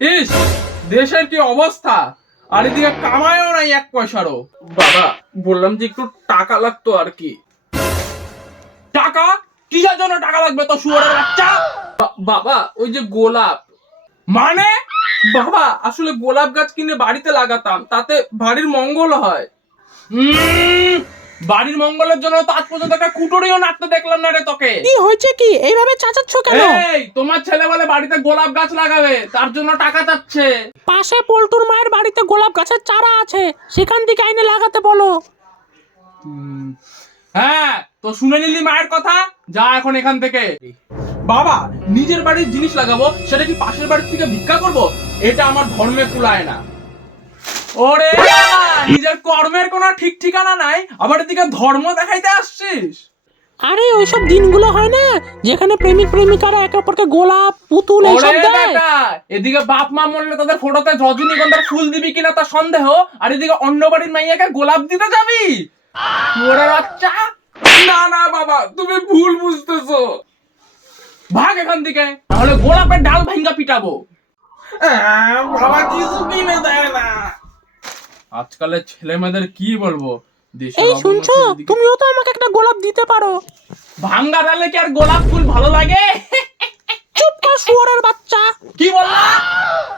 ইস, দেশের কি অবস্থা! আর এদিকে কামায়ও নাই এক পয়সারও। বাবা, বললাম যে একটু টাকা লাগতো আর কি। টাকা? কিসের জন্য টাকা লাগবে তো শুয়োরের বাচ্চা? বাবা, ওই যে গোলাপ। মানে? বাবা, আসলে গোলাপ গাছ কিনে বাড়িতে লাগাতাম, তাতে বাড়ির মঙ্গল হয়। বাড়ির মঙ্গলের জন্য তো আজ পর্যন্ত একটা কুটুরিও নাড়তে দেখলাম না রে তোকে। কি হয়েছে কি? এইভাবে চাচাচ্ছ কেন? এই, তোমার ছেলে বলে বাড়িতে গোলাপ গাছ লাগাবে, তার জন্য টাকা চাচ্ছে। পাশে পল্টুর মায়ের বাড়িতে গোলাপ গাছের চারা আছে, সেখান থেকে আইনে লাগাতে বলো। হ্যাঁ, তো শুনে নিলি মায়ের কথা? যা এখন এখান থেকে। বাবা, নিজের বাড়ির জিনিস লাগাবো, সেটা কি পাশের বাড়ির থেকে ভিক্ষা করব? এটা আমার ধর্মে কুলায় না। ওরে, নিজের কর্মের কোনো ঠিক ঠিকানা নাই, আবার এদিকে ধর্ম দেখাইতে আসছিস? আরে ওইসব দিনগুলো হয় না, যেখানে প্রেমিক প্রেমিকারা একে অপরকে গোলাপ পুতুল ওরে এইসব দেয়। বেটা, এদিকে বাপ মা মরলে তাদের ফটোতে রজনীগন্ধার ফুল দিবি কিনা তা সন্দেহ, আর এদিকে অন্য বাড়ির মাইয়াকে গোলাপ দিতে যাবি? ওরে বাচ্চা! না না বাবা, তুমি ভুল বুঝতেছো। ভাগ এখান থেকে, তাহলে গোলাপের ডাল ভাঙ্গা পিটাবো। বাবা কিছু কিনে দেয় না। আজকালের ছেলে মেয়েদের কি বলবো, এই শুনছো, তুমিও তো আমাকে একটা গোলাপ দিতে পারো। ভাঙ্গা ডালে কি আর গোলাপ ফুল ভালো লাগে? চুপ কর শুয়োরের বাচ্চা। কি বললা?